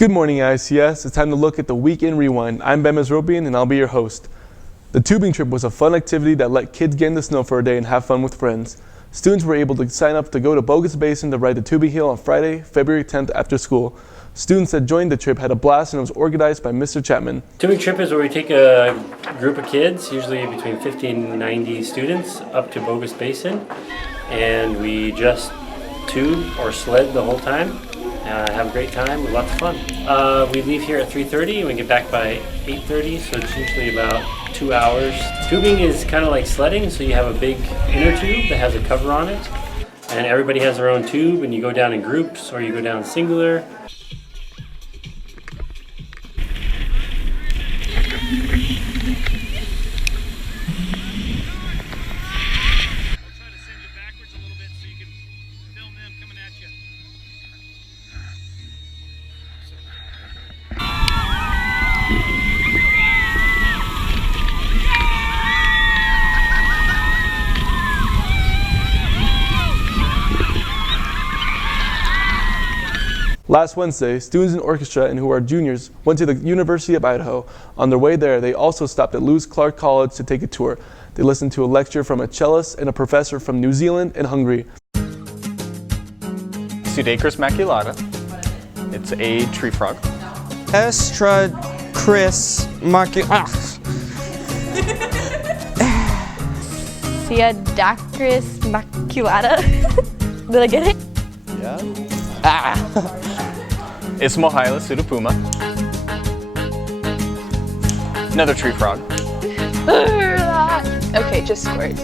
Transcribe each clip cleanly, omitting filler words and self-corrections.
Good morning, ICS. It's time to look at the Week in Rewind. I'm Ben Mesropian, and I'll be your host. The tubing trip was a fun activity that let kids get in the snow for a day and have fun with friends. Students were able to sign up to go to Bogus Basin to ride the tubing hill on Friday, February 10th after school. Students that joined the trip had a blast, and it was organized by Mr. Chapman. Tubing trip is where we take a group of kids, usually between 50 and 90 students, up to Bogus Basin, and we just tube or sled the whole time. Have a great time with lots of fun. We leave here at 3:30 and we get back by 8:30, so it's usually about 2 hours. Tubing is kind of like sledding, so you have a big inner tube that has a cover on it, and everybody has their own tube, and you go down in groups or you go down singular. Last Wednesday, students in orchestra and who are juniors went to the University of Idaho. On their way there, they also stopped at Lewis Clark College to take a tour. They listened to a lecture from a cellist and a professor from New Zealand and Hungary. Pseudacris maculata. It's a tree frog. Estracris maculata. Pseudacris maculata. Did I get it? Yeah. Isthmohyla pseudopuma. Another tree frog. Okay, just squirt.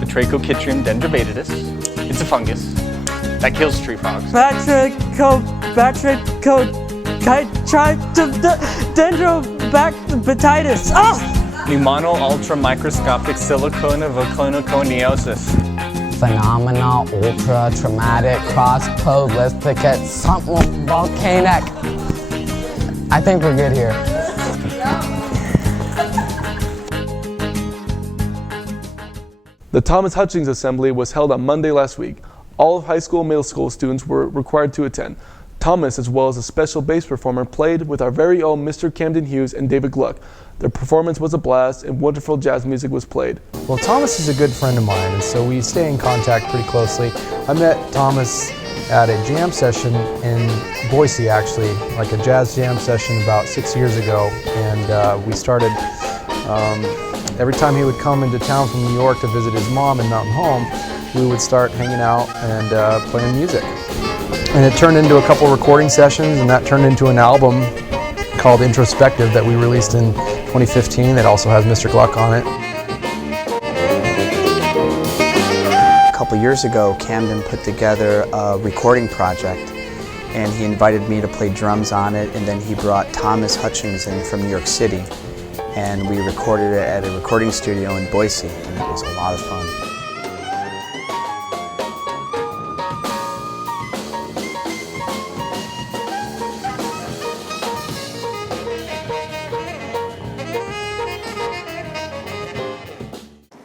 Batrachochytrium dendrobatidis. It's a fungus that kills tree frogs. Dendrobatitis. Pneumono ultramicroscopic siliconivoclinoconiosis. Phenomenal, ultra, traumatic, cross-prolifticate, something volcanic. I think we're good here. The Thomas Hutchings Assembly was held on Monday last week. All of high school and middle school students were required to attend. Thomas, as well as a special bass performer, played with our very own Mr. Camden Hughes and David Gluck. Their performance was a blast, and wonderful jazz music was played. Well, Thomas is a good friend of mine, and so we stay in contact pretty closely. I met Thomas at a jam session in Boise, actually, like a jazz jam session about 6 years ago, and we started, every time he would come into town from New York to visit his mom in Mountain Home, we would start hanging out and playing music. And it turned into a couple recording sessions, and that turned into an album called Introspective that we released in 2015 that also has Mr. Gluck on it. A couple years ago, Camden put together a recording project, and he invited me to play drums on it, and then he brought Thomas Hutchings in from New York City, and we recorded it at a recording studio in Boise, and it was a lot of fun.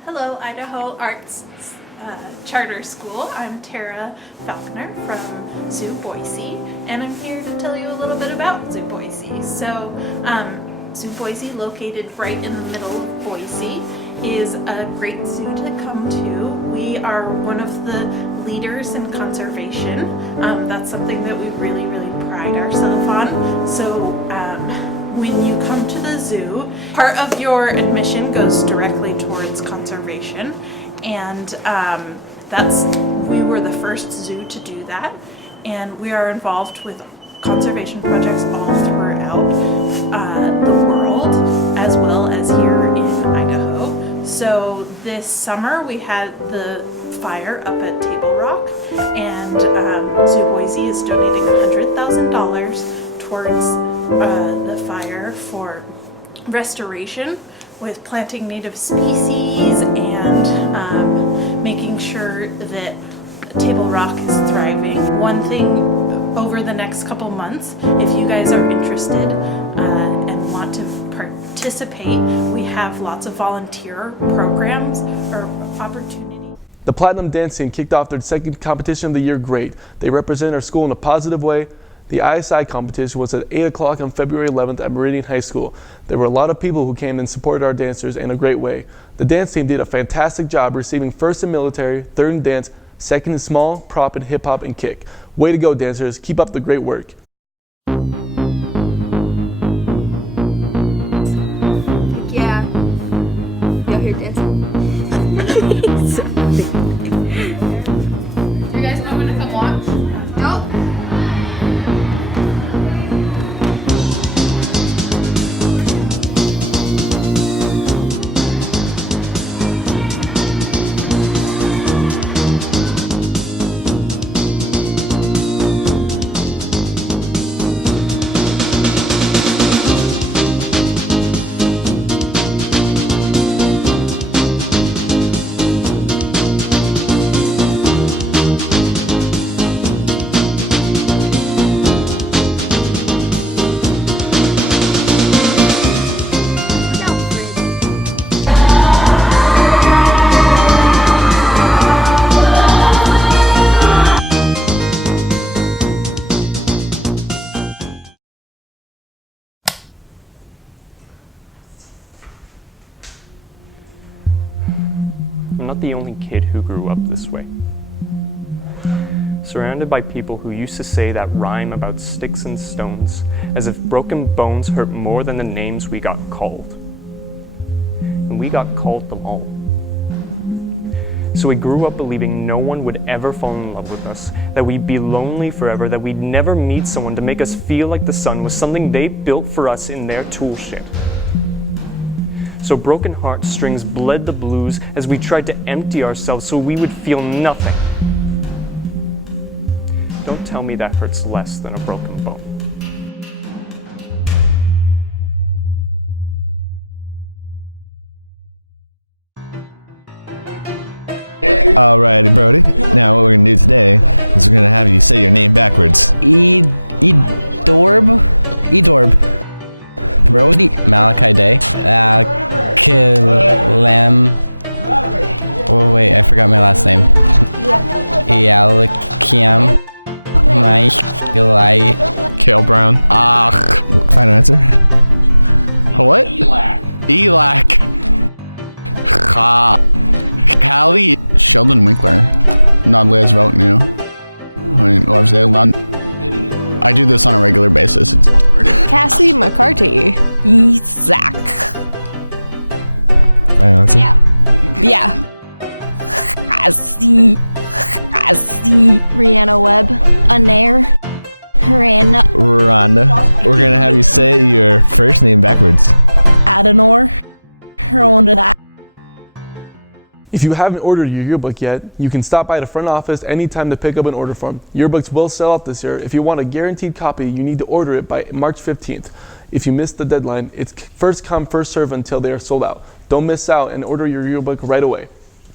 Hello, Idaho Arts Charter School. I'm Tara Falconer from Zoo Boise, and I'm here to tell you a little bit about Zoo Boise. So, Zoo Boise, located right in the middle of Boise, is a great zoo to come to. We are one of the leaders in conservation. That's something that we really pride ourselves on. So, when you come to the zoo, part of your admission goes directly towards conservation, and we were the first zoo to do that, and we are involved with conservation projects all throughout the world, as well as here in Idaho. So this summer we had the fire up at Table Rock, and Zoo Boise is donating $100,000 towards the fire for restoration, with planting native species and making sure that Table Rock is thriving. One thing over the next couple months, if you guys are interested and want to participate, we have lots of volunteer programs or opportunities. The Platinum Dance Team kicked off their second competition of the year great. They represent our school in a positive way. The ISI competition was at 8 o'clock on February 11th at Meridian High School. There were a lot of people who came and supported our dancers in a great way. The dance team did a fantastic job, receiving first in military, third in dance, second in small, prop, and hip hop and kick. Way to go, dancers. Keep up the great work. Yeah. Y'all hear dancing? So big. You guys know when to come watch? Nope. I'm not the only kid who grew up this way. Surrounded by people who used to say that rhyme about sticks and stones, as if broken bones hurt more than the names we got called. And we got called them all. So we grew up believing no one would ever fall in love with us, that we'd be lonely forever, that we'd never meet someone to make us feel like the sun was something they built for us in their tool shed. So broken heartstrings bled the blues as we tried to empty ourselves so we would feel nothing. Don't tell me that hurts less than a broken bone. Alrighty, Brody. Now what we're gonna do today is we're gonna have you say your name backwards. Edorb. Brody. Malachi Day. Kilam. Oh wait, I forgot my last name. Yalakiam. My Eli. Kale Brown. Final answer. What? Elak. Callie. Sheldon Winkler. Not Les Velknew. I do this on a regular basis. It's hard. Cassie McCarty. Isaac. Final answer. Yeah. Cassie. Rihanna Webb. Anair. Rhonda. We're gonna have you say your first name backwards. Adenor. Rhonda. If you haven't ordered your yearbook yet, you can stop by the front office anytime to pick up an order form. Yearbooks will sell out this year. If you want a guaranteed copy, you need to order it by March 15th. If you miss the deadline, it's first come, first serve until they are sold out. Don't miss out and order your yearbook right away.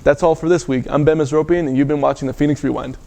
That's all for this week. I'm Ben Mesropian, and you've been watching the Phoenix Rewind.